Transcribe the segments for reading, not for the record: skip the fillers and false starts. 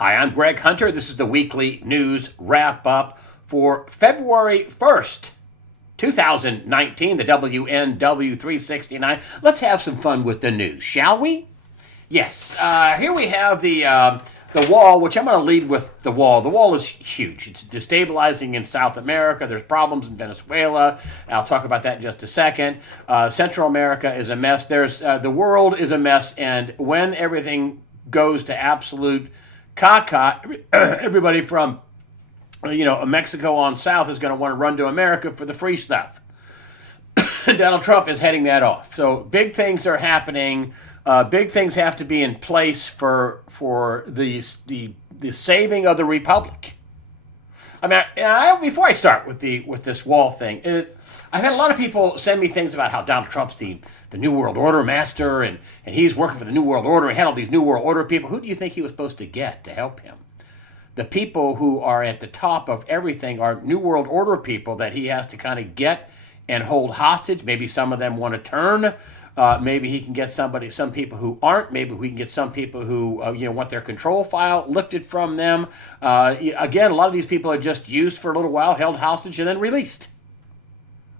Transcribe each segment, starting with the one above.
Hi, I'm Greg Hunter. This is the weekly news wrap up for February 1st, 2019, the WNW 369. Let's have some fun with the news, shall we? Yes, here we have the wall, which I'm going to lead with the wall. The wall is huge. It's destabilizing in South America. There's problems in Venezuela. I'll talk about that in just a second. Central America is a mess. The world is a mess, and when everything goes to absolute caca, everybody from Mexico on south is going to want to run to America for the free stuff. Donald Trump is heading that off. So big things are happening. Big things have to be in place for the saving of the republic. I mean, before I start with this wall thing, I've had a lot of people send me things about how Donald Trump's the New World Order master and he's working for the New World Order. He had all these New World Order people. Who do you think he was supposed to get to help him? The people who are at the top of everything are New World Order people that he has to kind of get and hold hostage. Maybe some of them want to turn. Maybe he can get some people who aren't. Maybe we can get some people who want their control file lifted from them. Again, a lot of these people are just used for a little while, held hostage, and then released.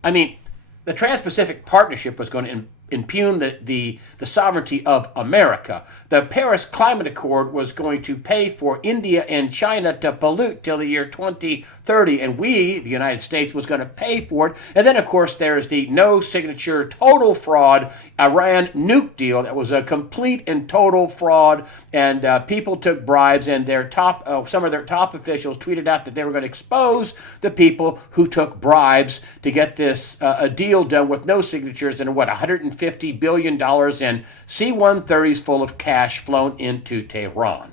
I mean, the Trans-Pacific Partnership was going to impugn the sovereignty of America. The Paris Climate Accord was going to pay for India and China to pollute till the year 2030, and we, the United States, was going to pay for it. And then, of course, there's the no-signature, total fraud Iran nuke deal that was a complete and total fraud, and people took bribes, and some of their top officials tweeted out that they were going to expose the people who took bribes to get this a deal done with no signatures and $150 billion in C-130s full of cash flown into Tehran.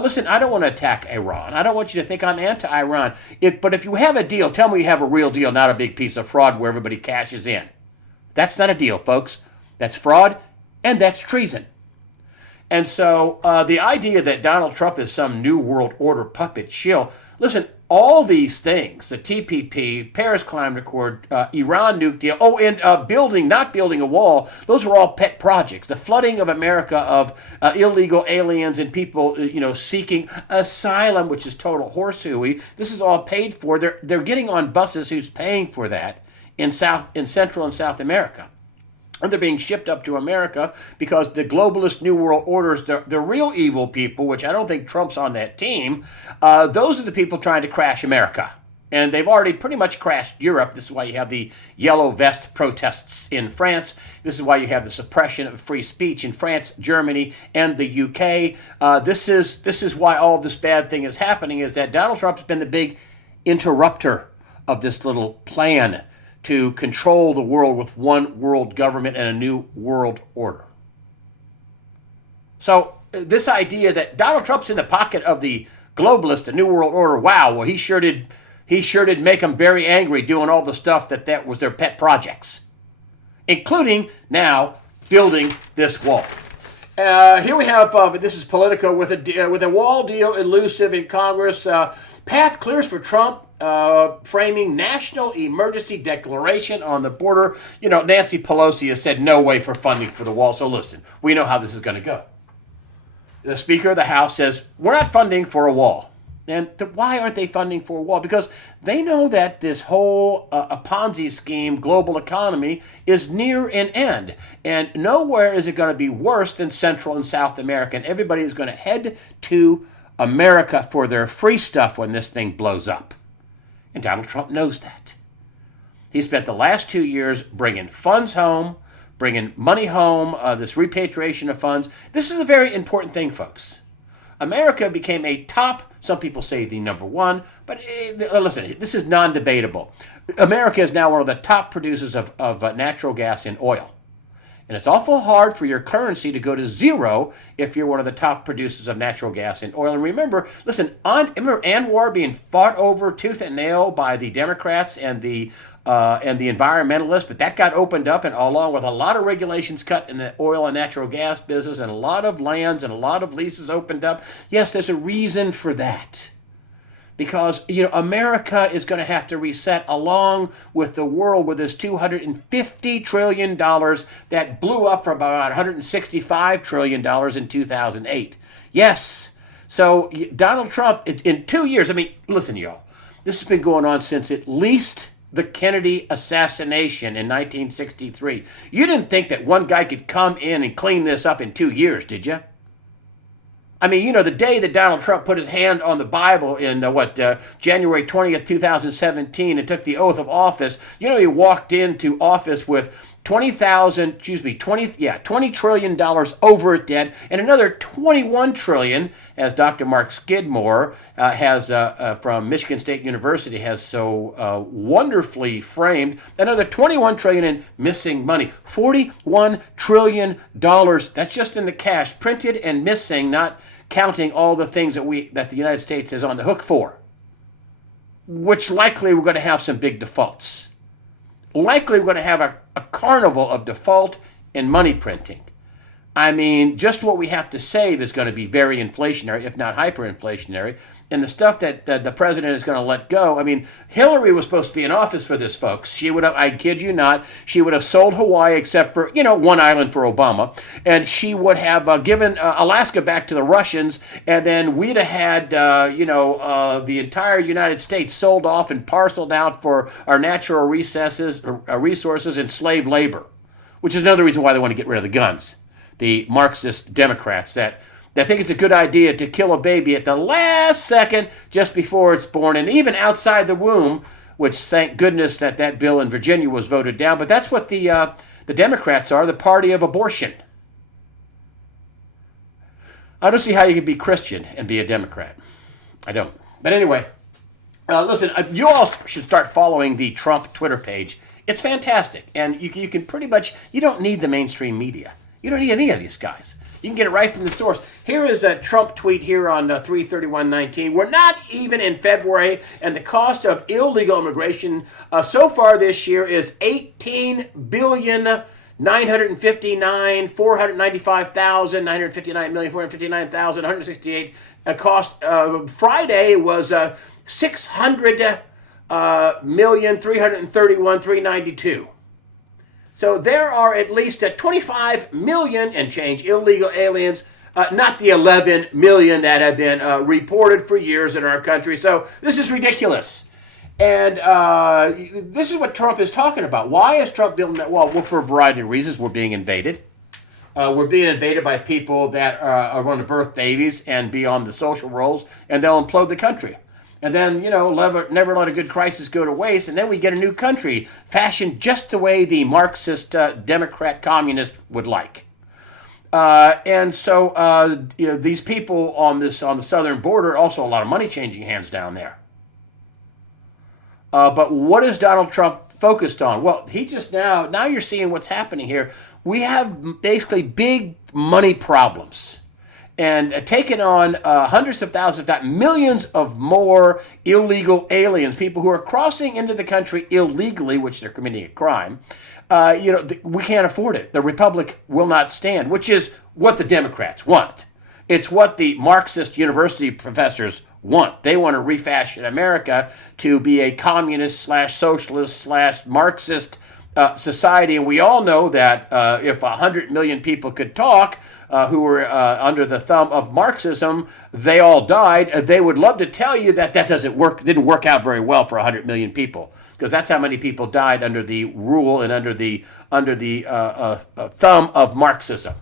Listen, I don't want to attack Iran. I don't want you to think I'm anti-Iran. But if you have a deal, tell me you have a real deal, not a big piece of fraud where everybody cashes in. That's not a deal, folks. That's fraud, and that's treason. And so the idea that Donald Trump is some New World Order puppet shill, listen, all these things, the TPP, Paris Climate Accord, Iran nuke deal, and not building a wall, those are all pet projects. The flooding of America of illegal aliens and people, seeking asylum, which is total horsehooey. This is all paid for. They're getting on buses. Who's paying for that in Central and South America? And they're being shipped up to America because the globalist New World Orders, the real evil people, which I don't think Trump's on that team, those are the people trying to crash America. And they've already pretty much crashed Europe. This is why you have the yellow vest protests in France. This is why you have the suppression of free speech in France, Germany, and the UK. This is why all this bad thing is happening, is that Donald Trump's been the big interrupter of this little plan to control the world with one world government and a new world order. So this idea that Donald Trump's in the pocket of the globalist, the new world order, wow, well, he sure did make them very angry doing all the stuff that was their pet projects, including now building this wall. Here we have, this is Politico, with a wall deal elusive in Congress. Path clears for Trump, framing national emergency declaration on the border. Nancy Pelosi has said no way for funding for the wall. So listen, we know how this is going to go. The Speaker of the House says, we're not funding for a wall. And why aren't they funding for a wall? Because they know that this whole a Ponzi scheme, global economy, is near an end. And nowhere is it going to be worse than Central and South America. And everybody is going to head to America for their free stuff when this thing blows up. And Donald Trump knows that. He spent the last 2 years bringing funds home, bringing money home, this repatriation of funds. This is a very important thing, folks. America became a top, some people say the number one, but listen, this is non-debatable. America is now one of the top producers of natural gas and oil. And it's awful hard for your currency to go to zero if you're one of the top producers of natural gas and oil. And remember, remember Anwar being fought over tooth and nail by the Democrats and the environmentalists, but that got opened up, and along with a lot of regulations cut in the oil and natural gas business, and a lot of lands and a lot of leases opened up. Yes, there's a reason for that. Because, America is going to have to reset along with the world with this $250 trillion that blew up from about $165 trillion in 2008. Yes, So Donald Trump, in 2 years, I mean, listen, y'all, this has been going on since at least the Kennedy assassination in 1963. You didn't think that one guy could come in and clean this up in 2 years, did you? I mean, the day that Donald Trump put his hand on the Bible in January 20th, 2017, and took the oath of office, he walked into office with $20 trillion over debt, and another 21 trillion, as Dr. Mark Skidmore has from Michigan State University has so wonderfully framed, another 21 trillion in missing money. $41 trillion. That's just in the cash, printed and missing, not counting all the things that the United States is on the hook for, which likely we're going to have some big defaults. Likely we're going to have a carnival of default and money printing. I mean, just what we have to save is going to be very inflationary, if not hyperinflationary. And the stuff that the president is going to let go, I mean, Hillary was supposed to be in office for this, folks. She would have, I kid you not, she would have sold Hawaii except for, one island for Obama. And she would have given Alaska back to the Russians. And then we'd have had, the entire United States sold off and parceled out for our natural resources and slave labor, which is another reason why they want to get rid of the guns. The Marxist Democrats that think it's a good idea to kill a baby at the last second just before it's born, and even outside the womb, which thank goodness that bill in Virginia was voted down. But that's what the Democrats are, the party of abortion. I don't see how you can be Christian and be a Democrat. I don't. But anyway, listen, you all should start following the Trump Twitter page. It's fantastic, and you can pretty much, you don't need the mainstream media. You don't need any of these guys. You can get it right from the source. Here is a Trump tweet here on 3/31/19. We're not even in February, and the cost of illegal immigration so far this year is $18,959,495,959,459,168. Cost Friday was $600,331,392. So there are at least 25 million and change illegal aliens, not the 11 million that have been reported for years in our country. So this is ridiculous. And this is what Trump is talking about. Why is Trump building that wall? Well, for a variety of reasons. We're being invaded. We're being invaded by people that are going to birth babies and be on the social rolls, and they'll implode the country. And then, never let a good crisis go to waste. And then we get a new country fashioned just the way the Marxist Democrat communist would like. And so, these people on the southern border, also a lot of money changing hands down there. But what is Donald Trump focused on? Well, he just now you're seeing what's happening here. We have basically big money problems. And taking on hundreds of thousands, if not millions of more illegal aliens, people who are crossing into the country illegally, which they're committing a crime, we can't afford it. The Republic will not stand, which is what the Democrats want. It's what the Marxist university professors want. They want to refashion America to be a communist/socialist/Marxist society. And we all know that if 100 million people could talk, who were under the thumb of Marxism, they all died. They would love to tell you that didn't work out very well for 100 million people, because that's how many people died under the rule and under the thumb of Marxism.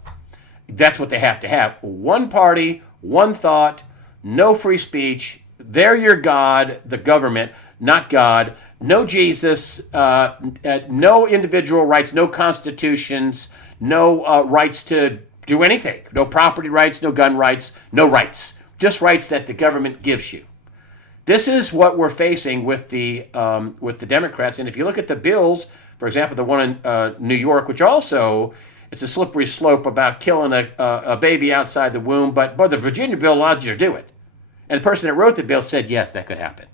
That's what they have to have. One party, one thought, no free speech. They're your God, the government, not God. No Jesus, no individual rights, no constitutions, no rights to do anything. No property rights, no gun rights, no rights. Just rights that the government gives you. This is what we're facing with the Democrats. And if you look at the bills, for example, the one in New York, which also it's a slippery slope about killing a baby outside the womb, but the Virginia bill allows you to do it. And the person that wrote the bill said, yes, that could happen.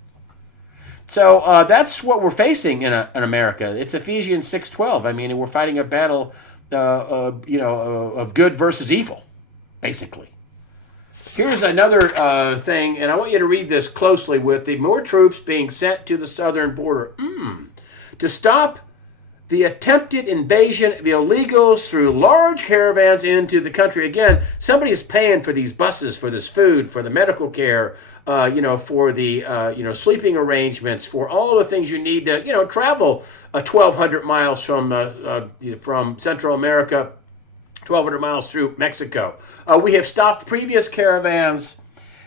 So that's what we're facing in America. It's Ephesians 6:12. I mean, we're fighting a battle of good versus evil, basically. Here's another thing, and I want you to read this closely. With the more troops being sent to the southern border to stop the attempted invasion of illegals through large caravans into the country. Again, somebody is paying for these buses, for this food, for the medical care, for the sleeping arrangements, for all the things you need to travel 1,200 miles from Central America, 1,200 miles through Mexico. We have stopped previous caravans,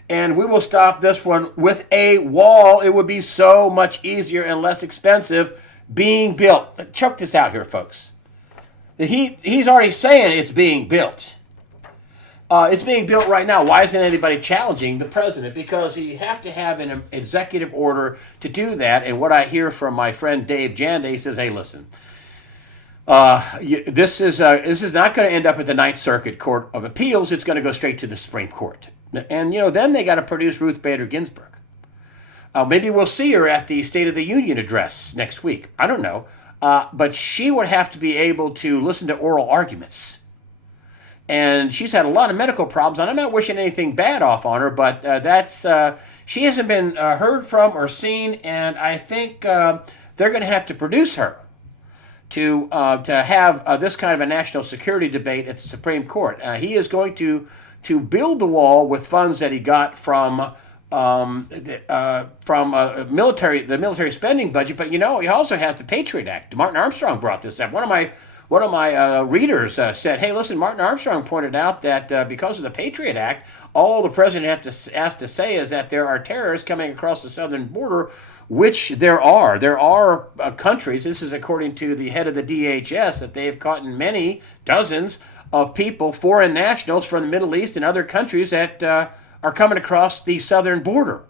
and we will stop this one with a wall. It would be so much easier and less expensive being built. Check this out here, folks. He's already saying it's being built. It's being built right now. Why isn't anybody challenging the president? Because you have to have an executive order to do that. And what I hear from my friend Dave Janda, he says, hey, listen, this is not going to end up at the Ninth Circuit Court of Appeals. It's going to go straight to the Supreme Court. And, then they got to produce Ruth Bader Ginsburg. Maybe we'll see her at the State of the Union address next week. I don't know. But she would have to be able to listen to oral arguments. And she's had a lot of medical problems. And I'm not wishing anything bad off on her, but she hasn't been heard from or seen. And I think they're going to have to produce her to have this kind of a national security debate at the Supreme Court. He is going to build the wall with funds that he got from the military spending budget, but he also has the Patriot Act. Martin Armstrong brought this up. One of my readers said, "Hey, listen, Martin Armstrong pointed out that because of the Patriot Act, all the president has to say is that there are terrorists coming across the southern border, which there are. There are countries. This is according to the head of the DHS that they've caught in many dozens of people, foreign nationals from the Middle East and other countries that." Are coming across the southern border.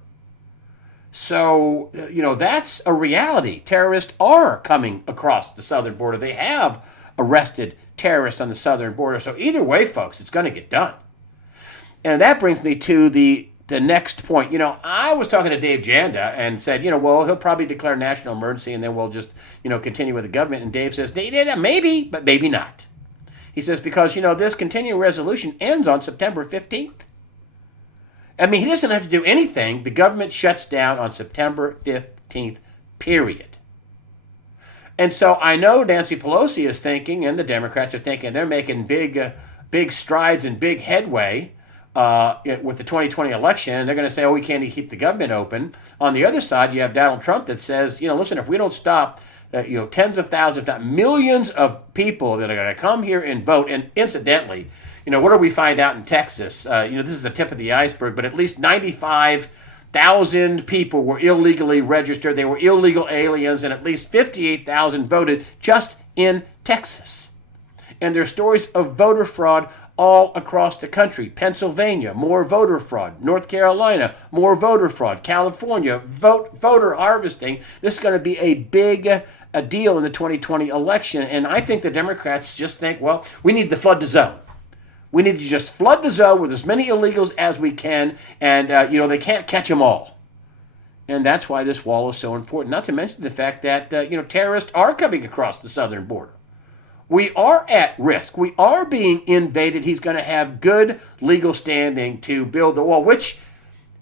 So, that's a reality. Terrorists are coming across the southern border. They have arrested terrorists on the southern border. So either way, folks, it's going to get done. And that brings me to the next point. I was talking to Dave Janda and said, well, he'll probably declare national emergency and then we'll just, continue with the government. And Dave says, maybe, but maybe not. He says, because, this continuing resolution ends on September 15th. I mean, he doesn't have to do anything. The government shuts down on September 15th, period. And so I know Nancy Pelosi is thinking, and the Democrats are thinking, they're making big strides and big headway with the 2020 election. They're going to say, we can't keep the government open. On the other side, you have Donald Trump that says, listen, if we don't stop, tens of thousands, if not millions of people that are going to come here and vote, and incidentally, what do we find out in Texas? This is the tip of the iceberg, but at least 95,000 people were illegally registered. They were illegal aliens, and at least 58,000 voted just in Texas. And there are stories of voter fraud all across the country. Pennsylvania, more voter fraud. North Carolina, more voter fraud. California, voter harvesting. This is going to be a big deal in the 2020 election. And I think the Democrats just think, well, we need to flood the zone. We need to just flood the zone with as many illegals as we can, and, they can't catch them all. And that's why this wall is so important. Not to mention the fact that, terrorists are coming across the southern border. We are at risk. We are being invaded. He's going to have good legal standing to build the wall, which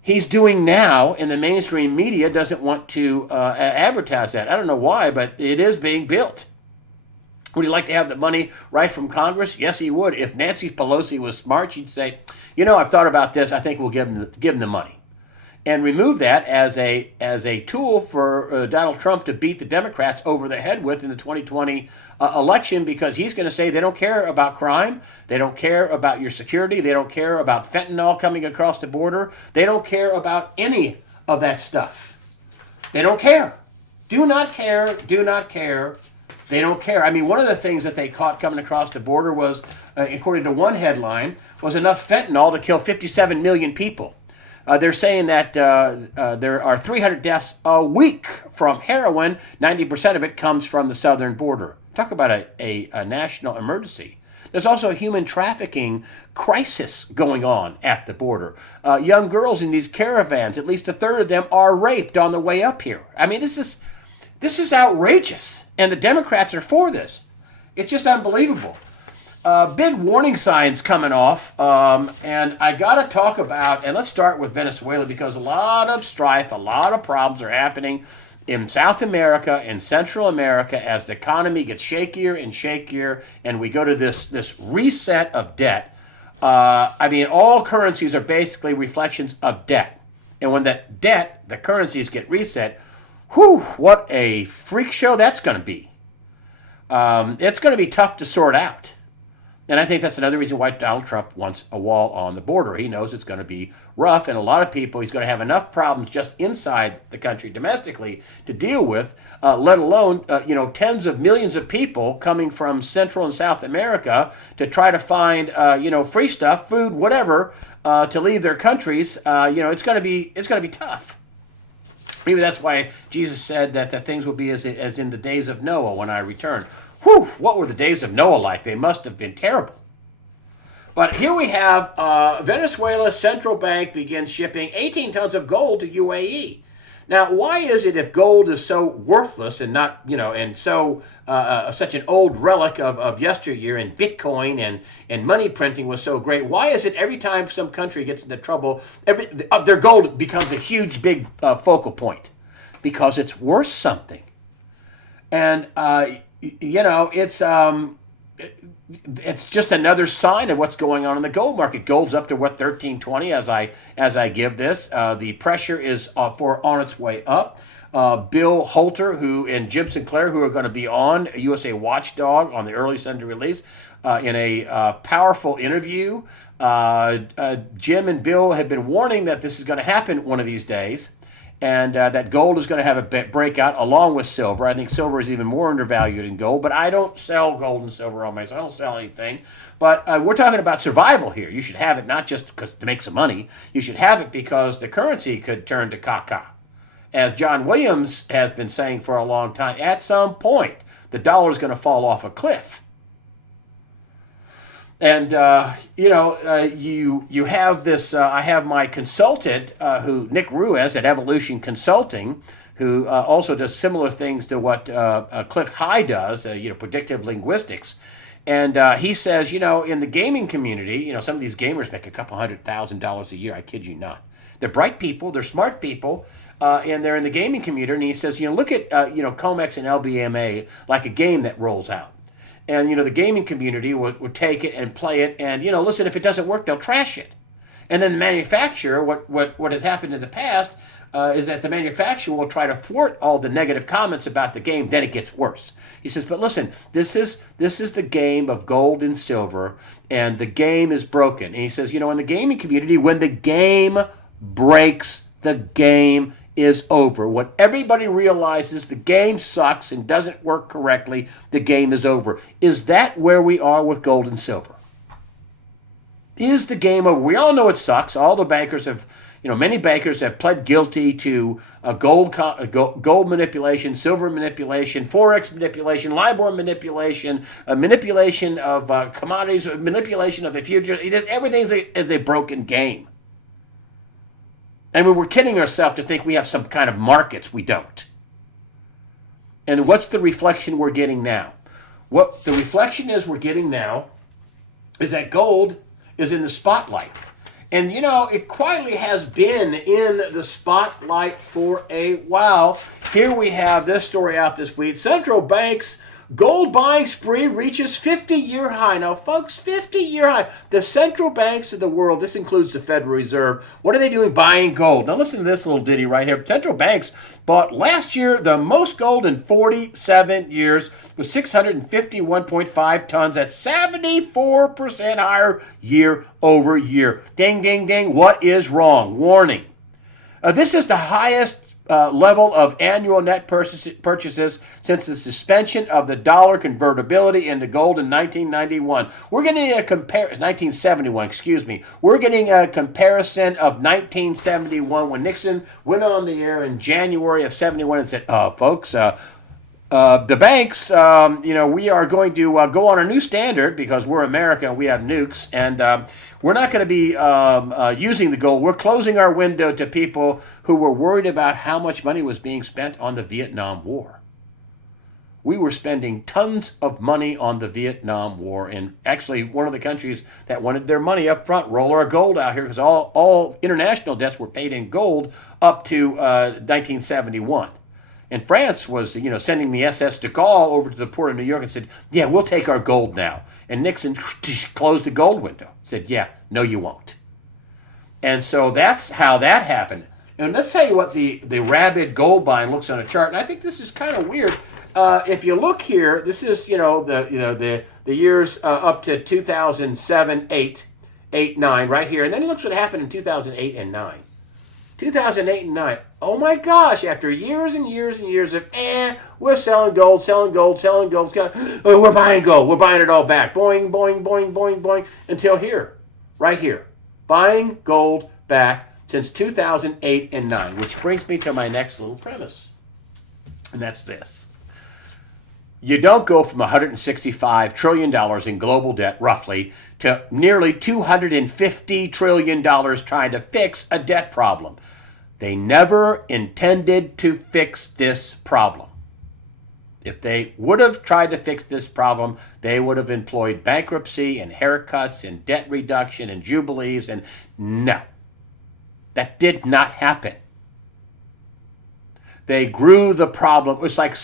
he's doing now, and the mainstream media doesn't want to advertise that. I don't know why, but it is being built. Would he like to have the money right from Congress? Yes, he would. If Nancy Pelosi was smart, she'd say, I've thought about this. I think we'll give him the money. And remove that as a tool for Donald Trump to beat the Democrats over the head with in the 2020 election, because he's going to say they don't care about crime. They don't care about your security. They don't care about fentanyl coming across the border. They don't care about any of that stuff. They don't care. Do not care. Do not care. They don't care. I mean, one of the things that they caught coming across the border was, according to one headline, was enough fentanyl to kill 57 million people. They're saying that there are 300 deaths a week from heroin. 90% of it comes from the southern border. Talk about a national emergency. There's also a human trafficking crisis going on at the border. Young girls in these caravans, at least a third of them are raped on the way up here. I mean, this is outrageous. And the Democrats are for this. It's just unbelievable. Big warning signs coming off. And I got to talk about, and let's start with Venezuela, because a lot of strife, a lot of problems are happening in South America and Central America, as the economy gets shakier and shakier, and we go to this reset of debt. I mean, all currencies are basically reflections of debt, and when that debt, the currencies get reset, whew, what a freak show that's going to be. It's going to be tough to sort out. And I think that's another reason why Donald Trump wants a wall on the border. He knows it's going to be rough, and a lot of people, he's going to have enough problems just inside the country domestically to deal with, let alone, tens of millions of people coming from Central and South America to try to find, free stuff, food, whatever, to leave their countries. It's going to be tough. Maybe that's why Jesus said that things will be as in the days of Noah when I return. Whew, what were the days of Noah like? They must have been terrible. But here we have Venezuela's central bank begins shipping 18 tons of gold to UAE. Now, why is it, if gold is so worthless and not, and so such an old relic of yesteryear, and Bitcoin and money printing was so great, why is it every time some country gets into trouble, their gold becomes a huge, big focal point? Because it's worth something. And, it's just another sign of what's going on in the gold market. Gold's up to what, 1320 as I give this. The pressure is on its way up. Bill Holter, and Jim Sinclair, who are going to be on USA Watchdog on the early Sunday release, in a powerful interview. Jim and Bill have been warning that this is going to happen one of these days, and that gold is going to have a breakout along with silver. I think silver is even more undervalued than gold, but I don't sell gold and silver on myself. I don't sell anything. But we're talking about survival here. You should have it not just to make some money. You should have it because the currency could turn to caca. As John Williams has been saying for a long time, at some point, the dollar is going to fall off a cliff. And, you have this, I have my consultant, Nick Ruiz at Evolution Consulting, who also does similar things to what Cliff High does, predictive linguistics. And he says, in the gaming community, some of these gamers make a couple $100,000 a year. I kid you not. They're bright people, they're smart people, and they're in the gaming community. And he says, look at, COMEX and LBMA like a game that rolls out. And, the gaming community would take it and play it. And, listen, if it doesn't work, they'll trash it. And then the manufacturer, what has happened in the past is that the manufacturer will try to thwart all the negative comments about the game. Then it gets worse. He says, but listen, this is the game of gold and silver, and the game is broken. And he says, in the gaming community, when the game breaks, the game is over. When everybody realizes the game sucks and doesn't work correctly, the game is over. Is that where we are with gold and silver? Is the game over? We all know it sucks. All the bankers have, many bankers have pled guilty to gold manipulation, silver manipulation, forex manipulation, LIBOR manipulation, manipulation of commodities, manipulation of the future. Everything is a broken game. And we're kidding ourselves to think we have some kind of markets. We don't. And what's the reflection we're getting now? What the reflection is we're getting now is that gold is in the spotlight. And, it quietly has been in the spotlight for a while. Here we have this story out this week. Central banks gold buying spree reaches 50-year high. Now, folks, 50-year high. The central banks of the world, this includes the Federal Reserve, what are they doing buying gold? Now, listen to this little ditty right here. Central banks bought last year the most gold in 47 years with 651.5 tons. That's 74% higher year over year. Ding, ding, ding. What is wrong? Warning. This is the highest level of annual net purchases since the suspension of the dollar convertibility into gold in 1991. We're getting a 1971, excuse me. We're getting a comparison of 1971 when Nixon went on the air in January of 71 and said, folks, the banks, we are going to go on a new standard because we're America and we have nukes, and we're not going to be using the gold. We're closing our window to people who were worried about how much money was being spent on the Vietnam War. We were spending tons of money on the Vietnam War, and actually one of the countries that wanted their money up front, roll our gold out here, because all international debts were paid in gold up to 1971. And France was, sending the SS de Gaulle over to the port of New York and said, yeah, we'll take our gold now. And Nixon closed the gold window. Said, yeah, no, you won't. And so that's how that happened. And let's tell you what the rabid gold buying looks on a chart. And I think this is kind of weird. If you look here, this is, the years up to 2007, 8, 9, right here. And then look what happened in 2008 and 9. 2008 and 9. Oh my gosh, after years and years and years of, we're selling gold, we're buying gold, we're buying it all back. Boing, boing, boing, boing, boing, until here, right here. Buying gold back since 2008 and 9, which brings me to my next little premise. And that's this. You don't go from $165 trillion in global debt, roughly, to nearly $250 trillion trying to fix a debt problem. They never intended to fix this problem. If they would have tried to fix this problem, they would have employed bankruptcy and haircuts and debt reduction and jubilees, and no, that did not happen. They grew the problem. It was like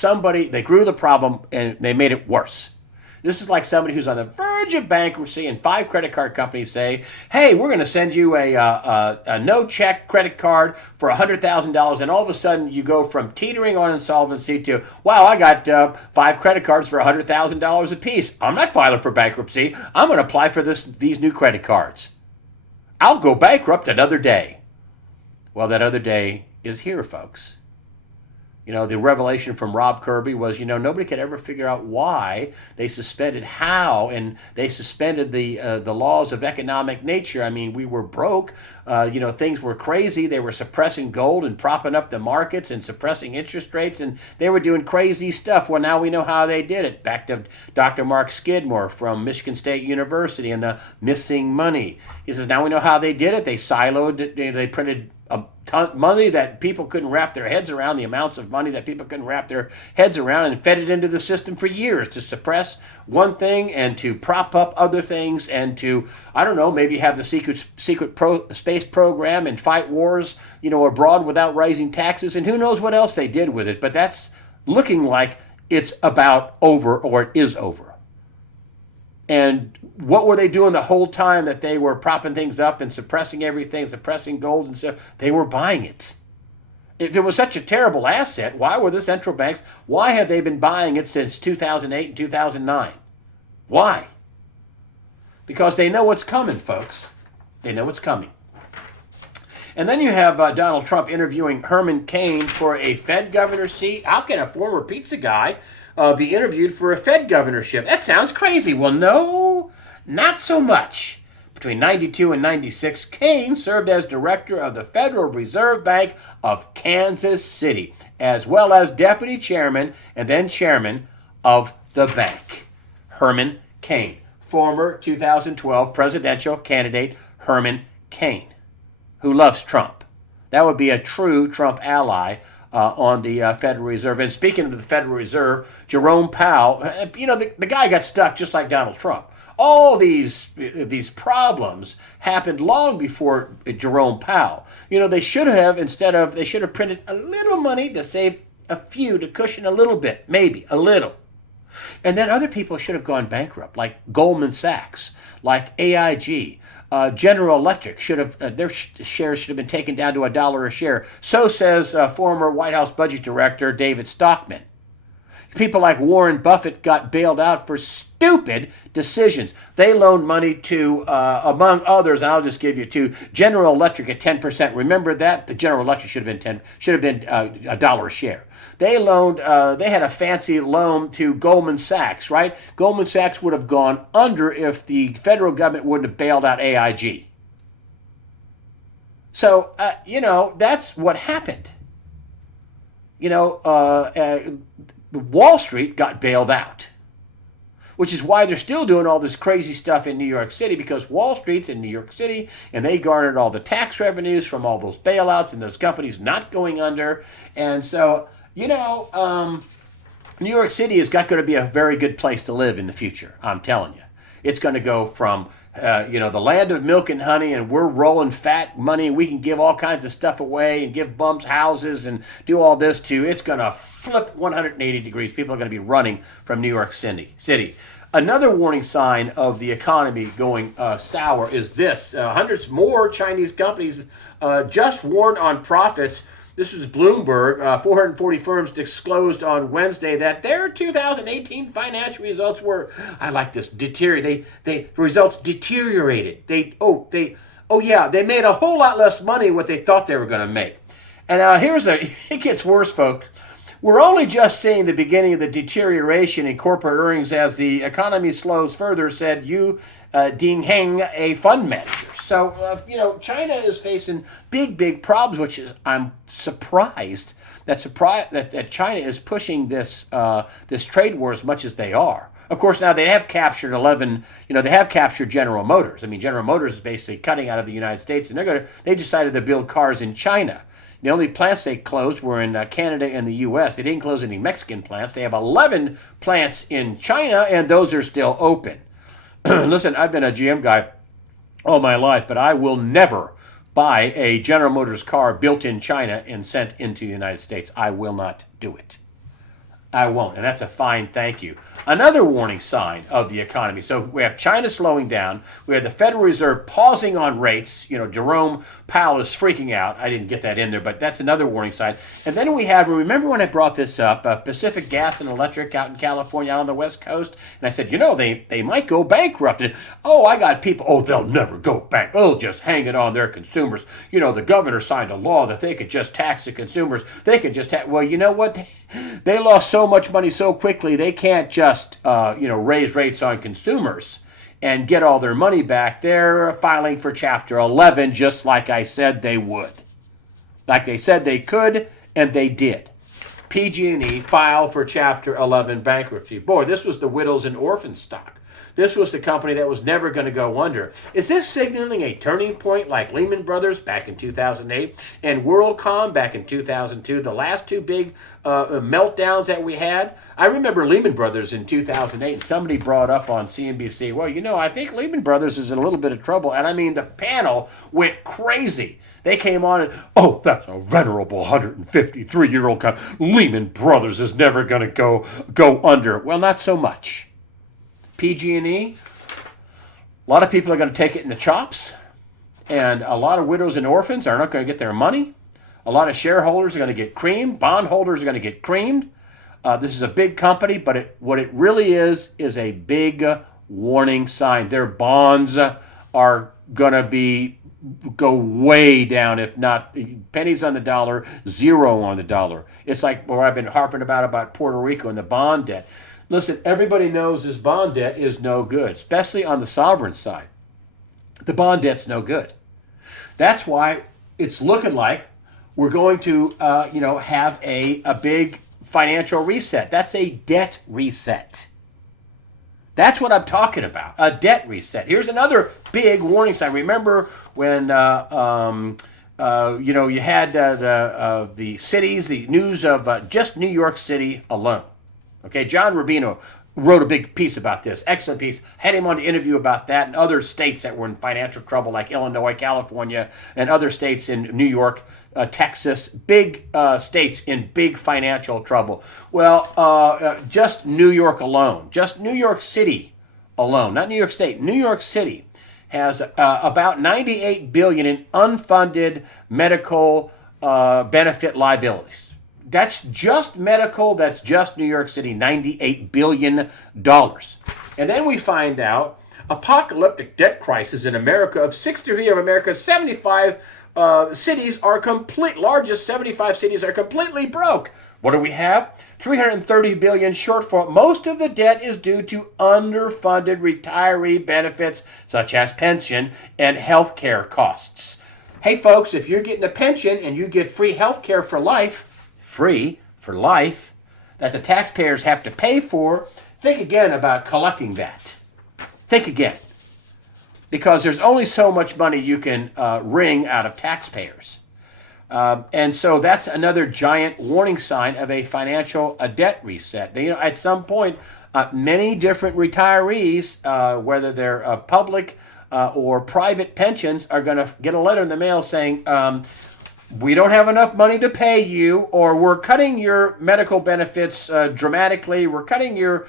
they grew the problem and they made it worse. This is like somebody who's on the verge of bankruptcy and 5 credit card companies say, hey, we're going to send you a no-check credit card for $100,000. And all of a sudden you go from teetering on insolvency to, wow, I got 5 credit cards for $100,000 apiece. I'm not filing for bankruptcy. I'm going to apply for these new credit cards. I'll go bankrupt another day. Well, that other day is here, folks. The revelation from Rob Kirby was, nobody could ever figure out why they suspended and they suspended the laws of economic nature. I mean, we were broke. Things were crazy. They were suppressing gold and propping up the markets and suppressing interest rates, and they were doing crazy stuff. Well, now we know how they did it. Back to Dr. Mark Skidmore from Michigan State University and the missing money. He says, now we know how they did it. They siloed it. They printed a ton of money that people couldn't wrap their heads around, the amounts of money that people couldn't wrap their heads around, and fed it into the system for years to suppress one thing and to prop up other things and to, maybe have the secret space program and fight wars, abroad without raising taxes, and who knows what else they did with it. But that's looking like it's about over, or it is over. And what were they doing the whole time that they were propping things up and suppressing everything, suppressing gold and stuff? They were buying it. If it was such a terrible asset, why were the central banks, why have they been buying it since 2008 and 2009? Why? Because they know what's coming, folks. They know what's coming. And then you have Donald Trump interviewing Herman Cain for a Fed governor seat. How can a former pizza guy be interviewed for a Fed governorship? That sounds crazy. Well, no, not so much. Between 92 and 96, Cain served as director of the Federal Reserve Bank of Kansas City, as well as deputy chairman and then chairman of the bank. Herman Cain, former 2012 presidential candidate Herman Cain, who loves Trump. That would be a true Trump ally on the Federal Reserve. And speaking of the Federal Reserve, Jerome Powell, the guy got stuck just like Donald Trump. All these problems happened long before Jerome Powell. They should have printed a little money to save a few, to cushion a little bit, maybe a little. And then other people should have gone bankrupt, like Goldman Sachs, like AIG. General Electric should have their shares should have been taken down to $1 a share. So says former White House Budget Director David Stockman. People like Warren Buffett got bailed out for stupid decisions. They loaned money to, among others, and I'll just give you two. General Electric at 10%. Remember that? The General Electric should have been $1 a share. They loaned. They had a fancy loan to Goldman Sachs, right? Goldman Sachs would have gone under if the federal government wouldn't have bailed out AIG. So that's what happened. Wall Street got bailed out, which is why they're still doing all this crazy stuff in New York City, because Wall Street's in New York City and they garnered all the tax revenues from all those bailouts and those companies not going under. And so, New York City is going to be a very good place to live in the future. I'm telling you, it's going to go from the land of milk and honey, and we're rolling fat money. We can give all kinds of stuff away and give bums houses and do all this too. It's going to flip 180 degrees. People are going to be running from New York City. Another warning sign of the economy going sour is this. Hundreds more Chinese companies just warned on profits. This is Bloomberg. 440 firms disclosed on Wednesday that their 2018 financial results were, I like this, deteriorated. The results deteriorated. They made a whole lot less money than what they thought they were going to make. And it gets worse, folks. We're only just seeing the beginning of the deterioration in corporate earnings as the economy slows further, said Yu Dingheng, a fund manager. So, China is facing big problems, which is, I'm surprised that China is pushing this trade war as much as they are. Of course, now they have captured they have captured General Motors. I mean, General Motors is basically cutting out of the United States, and they decided to build cars in China. The only plants they closed were in Canada and the U.S. They didn't close any Mexican plants. They have 11 plants in China, and those are still open. Listen, I've been a GM guy all my life, but I will never buy a General Motors car built in China and sent into the United States. I will not do it. I won't, and that's a fine thank you. Another warning sign of the economy. So we have China slowing down. We have the Federal Reserve pausing on rates. Jerome Powell is freaking out. I didn't get that in there, but that's another warning sign. And then we have, remember when I brought this up, Pacific Gas and Electric out in California, out on the West Coast? And I said, they might go bankrupt. And, I got people, they'll never go bankrupt. They'll just hang it on their consumers. The governor signed a law that they could just tax the consumers. They could just well, you know what? They lost so much money so quickly, they can't just, raise rates on consumers and get all their money back. They're filing for Chapter 11, just like I said they would. Like they said they could, and they did. PG&E filed for Chapter 11 bankruptcy. Boy, this was the widows and orphans stock. This was the company that was never going to go under. Is this signaling a turning point like Lehman Brothers back in 2008 and WorldCom back in 2002, the last two big meltdowns that we had? I remember Lehman Brothers in 2008, and somebody brought up on CNBC, well, I think Lehman Brothers is in a little bit of trouble. And I mean, the panel went crazy. They came on and, that's a venerable 153-year-old company. Lehman Brothers is never going to go under. Well, not so much. PG&E, a lot of people are going to take it in the chops, and a lot of widows and orphans are not going to get their money. A lot of shareholders are going to get creamed. Bondholders are going to get creamed. This is a big company, but what it really is a big warning sign. Their bonds are going to go way down, if not pennies on the dollar, zero on the dollar. It's like what I've been harping about Puerto Rico and the bond debt. Listen, everybody knows this bond debt is no good, especially on the sovereign side. The bond debt's no good. That's why it's looking like we're going to, have a big financial reset. That's a debt reset. That's what I'm talking about, a debt reset. Here's another big warning sign. Remember when, you had the cities, the news of just New York City alone. Okay, John Rubino wrote a big piece about this, excellent piece. Had him on to interview about that and other states that were in financial trouble like Illinois, California, and other states in New York, Texas, big states in big financial trouble. Well, just New York alone, just New York City alone, not New York State, New York City has about $98 billion in unfunded medical benefit liabilities. That's just medical, that's just New York City, $98 billion. And then we find out apocalyptic debt crisis in America of 63 of America's 75 cities are largest 75 cities are completely broke. What do we have? $330 billion shortfall. Most of the debt is due to underfunded retiree benefits such as pension and health care costs. Hey folks, if you're getting a pension and you get free health care for life, that the taxpayers have to pay for, think again about collecting that. Think again. Because there's only so much money you can wring out of taxpayers. And so that's another giant warning sign of a financial debt reset. At some point, many different retirees, whether they're public or private pensions are going to get a letter in the mail saying, we don't have enough money to pay you, or we're cutting your medical benefits dramatically, we're cutting your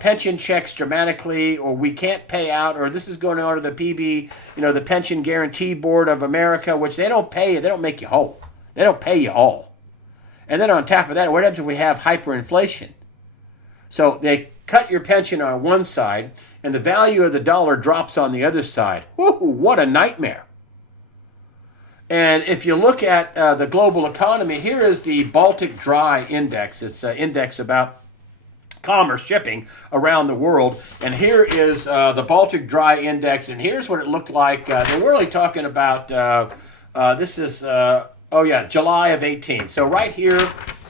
pension checks dramatically, or we can't pay out, or this is going on to the PB, the Pension Guarantee Board of America, which they don't pay you, they don't make you whole. They don't pay you all. And then on top of that, what happens if we have hyperinflation? So they cut your pension on one side, and the value of the dollar drops on the other side. Woo, what a nightmare. And if you look at the global economy, here is the Baltic Dry Index. It's an index about commerce, shipping around the world. And here is the Baltic Dry Index, and here's what it looked like. They're really talking about, this is, July of 18. So right here,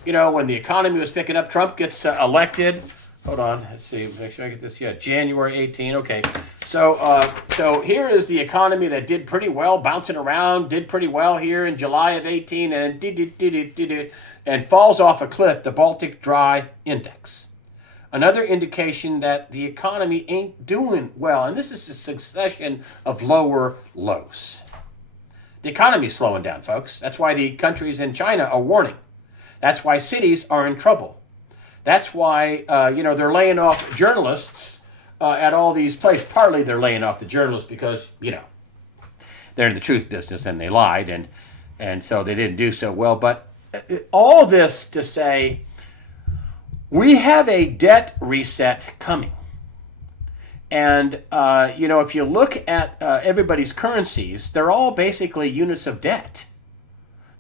when the economy was picking up, Trump gets elected. Hold on, let's see, make sure I get this. Yeah, January 18, okay. So here is the economy that did pretty well, bouncing around, did pretty well here in July of 18, and and falls off a cliff, the Baltic Dry Index. Another indication that the economy ain't doing well, and this is a succession of lower lows. The economy's slowing down, folks. That's why the countries in China are warning. That's why cities are in trouble. That's why, they're laying off journalists at all these places. Partly they're laying off the journalists because, they're in the truth business and they lied, and so they didn't do so well. But all this to say, we have a debt reset coming. And, if you look at everybody's currencies, they're all basically units of debt.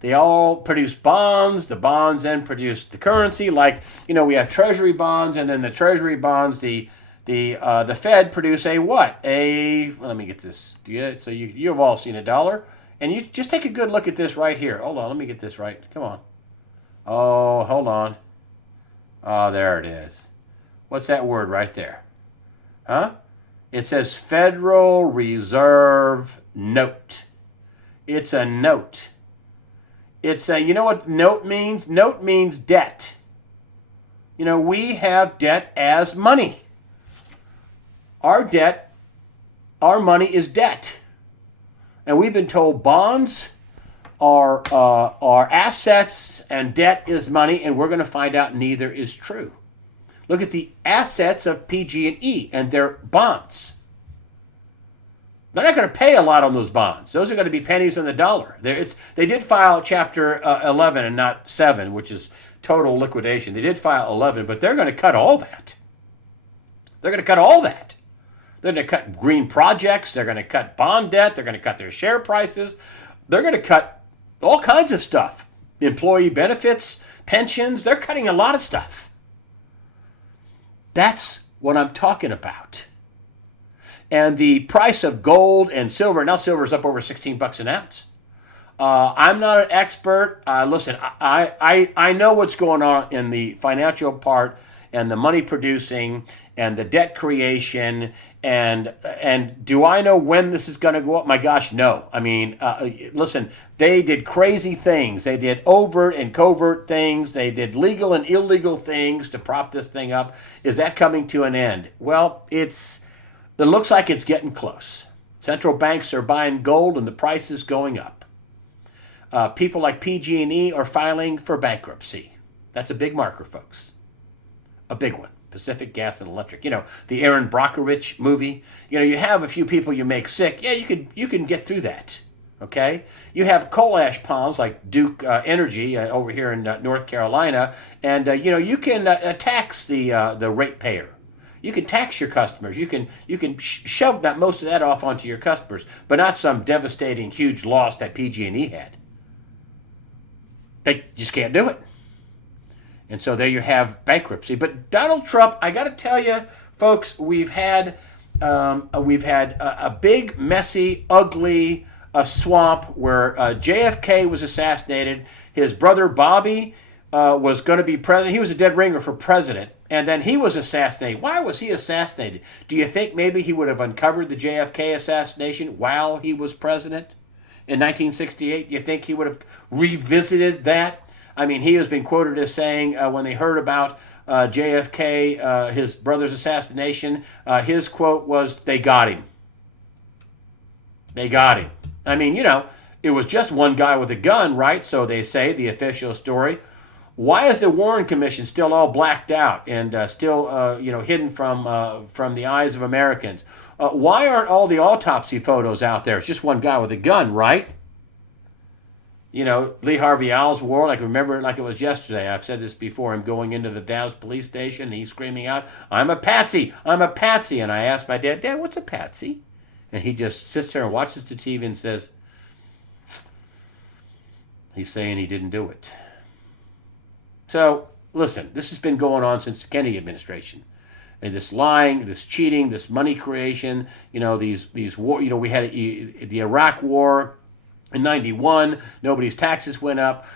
They all produce bonds. The bonds then produce the currency. Like, we have treasury bonds, and then the treasury bonds, the Fed produce a what? Let me get this. So you have all seen a dollar. And you just take a good look at this right here. Hold on, let me get this right. Come on. Oh, hold on. Oh, there it is. What's that word right there? Huh? It says Federal Reserve Note. It's a note. It's you know what note means? Note means debt. We have debt as money. Our money is debt. And we've been told bonds are assets and debt is money, and we're going to find out neither is true. Look at the assets of PG&E and their bonds. They're not going to pay a lot on those bonds. Those are going to be pennies on the dollar. They did file Chapter 11 and not 7, which is total liquidation. They did file 11, but they're going to cut all that. They're going to cut all that. They're going to cut green projects. They're going to cut bond debt. They're going to cut their share prices. They're going to cut all kinds of stuff. Employee benefits, pensions. They're cutting a lot of stuff. That's what I'm talking about. And the price of gold and silver, now silver is up over $16 an ounce. I'm not an expert. Listen, I know what's going on in the financial part and the money producing and the debt creation. And do I know when this is going to go up? My gosh, no. I mean, listen, they did crazy things. They did overt and covert things. They did legal and illegal things to prop this thing up. Is that coming to an end? Well, it looks like it's getting close. Central banks are buying gold and the price is going up. People like PG&E are filing for bankruptcy. That's a big marker, folks. A big one. Pacific Gas and Electric. The Aaron Brockovich movie. You have a few people you make sick. Yeah, you can get through that. Okay? You have coal ash ponds like Duke Energy over here in North Carolina. And, you can tax the ratepayer. You can tax your customers. You can shove most of that off onto your customers, but not some devastating huge loss that PG&E had. They just can't do it. And so there you have bankruptcy. But Donald Trump, I got to tell you, folks, we've had a big, messy, ugly swamp where JFK was assassinated. His brother Bobby was going to be president. He was a dead ringer for president. And then he was assassinated. Why was he assassinated? Do you think maybe he would have uncovered the JFK assassination while he was president in 1968? Do you think he would have revisited that? I mean, he has been quoted as saying when they heard about JFK, his brother's assassination, his quote was, "They got him." They got him. I mean, it was just one guy with a gun, right? So they say, the official story. Why is the Warren Commission still all blacked out and still, hidden from the eyes of Americans? Why aren't all the autopsy photos out there? It's just one guy with a gun, right? Lee Harvey Oswald, I can remember it like it was yesterday. I've said this before. I'm going into the Dallas police station, and he's screaming out, "I'm a patsy! I'm a patsy!" And I asked my dad, "Dad, what's a patsy?" And he just sits there and watches the TV and says, he's saying he didn't do it. So, listen, this has been going on since the Kennedy administration. And this lying, this cheating, this money creation, these war, we had the Iraq War in '91. Nobody's taxes went up.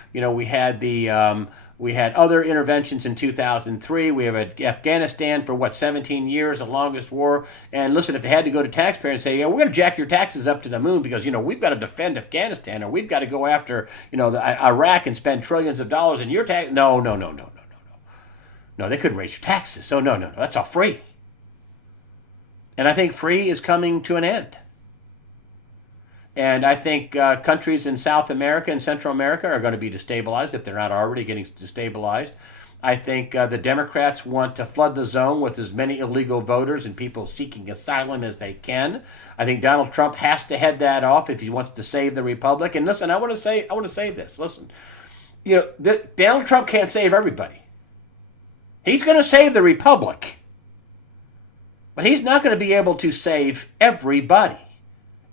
We had other interventions in 2003. We have Afghanistan for 17 years, the longest war. And listen, if they had to go to taxpayers and say, "Yeah, we're going to jack your taxes up to the moon because we've got to defend Afghanistan, or we've got to go after Iraq and spend trillions of dollars in your tax," no, no, no, no, no, no, no, no. They couldn't raise your taxes. So no, no, no. That's all free. And I think free is coming to an end. And I think countries in South America and Central America are going to be destabilized if they're not already getting destabilized. I think the Democrats want to flood the zone with as many illegal voters and people seeking asylum as they can. I think Donald Trump has to head that off if he wants to save the republic. And listen, I want to say this. Listen, Donald Trump can't save everybody. He's going to save the republic, but he's not going to be able to save everybody.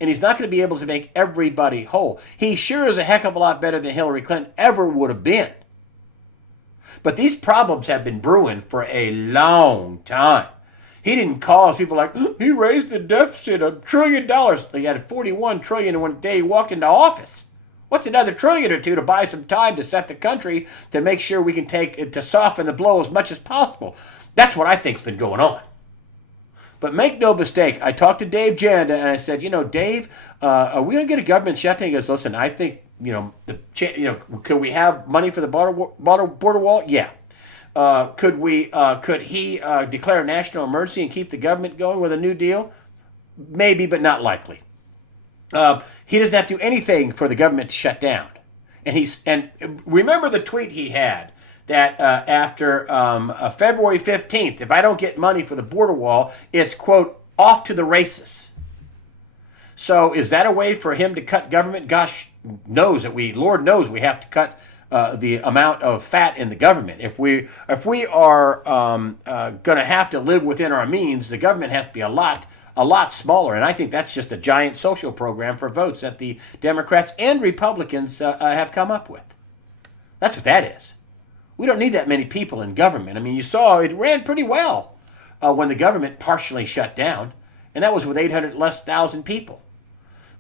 And he's not going to be able to make everybody whole. He sure is a heck of a lot better than Hillary Clinton ever would have been. But these problems have been brewing for a long time. He didn't cause people like, he raised the deficit $1 trillion. He had $41 trillion one day he walked into office. What's another trillion or two to buy some time to set the country to make sure we can to soften the blow as much as possible? That's what I think's been going on. But make no mistake, I talked to Dave Janda and I said, Dave, are we going to get a government shutdown? He goes, listen, I think, could we have money for the border wall? Yeah. Could he declare a national emergency and keep the government going with a New Deal? Maybe, but not likely. He doesn't have to do anything for the government to shut down. And remember the tweet he had that after February 15th, if I don't get money for the border wall, it's, quote, off to the races. So is that a way for him to cut government? Gosh, Lord knows we have to cut the amount of fat in the government. If we are going to have to live within our means, the government has to be a lot smaller. And I think that's just a giant social program for votes that the Democrats and Republicans have come up with. That's what that is. We don't need that many people in government. I mean, you saw it ran pretty well when the government partially shut down, and that was with 800 less thousand people.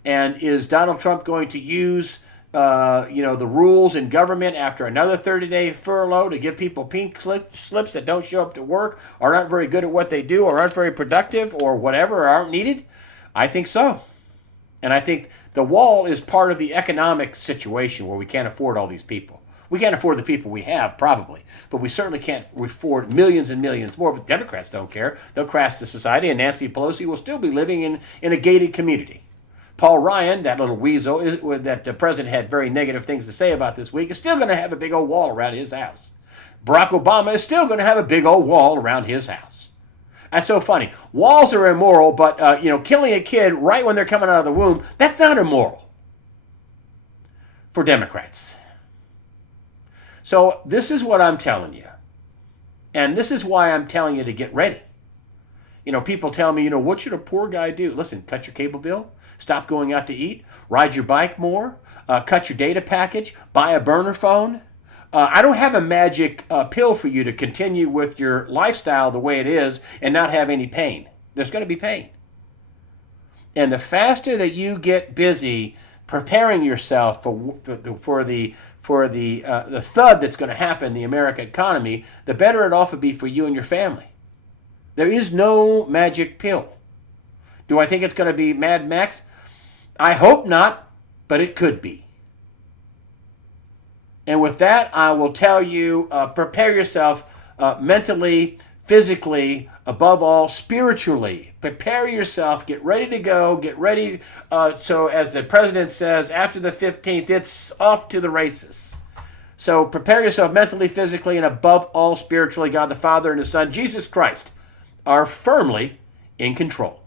And is Donald Trump going to use the rules in government after another 30-day furlough to give people pink slips that don't show up to work or aren't very good at what they do or aren't very productive or whatever or aren't needed? I think so. And I think the wall is part of the economic situation where we can't afford all these people. We can't afford the people we have, probably, but we certainly can't afford millions and millions more. But Democrats don't care. They'll crash the society, and Nancy Pelosi will still be living in a gated community. Paul Ryan, that little weasel that the president had very negative things to say about this week, is still going to have a big old wall around his house. Barack Obama is still going to have a big old wall around his house. That's so funny. Walls are immoral, but killing a kid right when they're coming out of the womb, that's not immoral for Democrats. So this is what I'm telling you. And this is why I'm telling you to get ready. People tell me, what should a poor guy do? Listen, cut your cable bill, stop going out to eat, ride your bike more, cut your data package, buy a burner phone. I don't have a magic pill for you to continue with your lifestyle the way it is and not have any pain. There's going to be pain. And the faster that you get busy preparing yourself for the thud that's going to happen in the American economy, the better it ought to be for you and your family. There is no magic pill. Do I think it's going to be Mad Max? I hope not, but it could be. And with that, I will tell you, prepare yourself mentally, physically, above all, spiritually. Prepare yourself, get ready to go, get ready. So as the president says, after the 15th, it's off to the races. So prepare yourself mentally, physically, and above all, spiritually. God the Father and the Son, Jesus Christ, are firmly in control.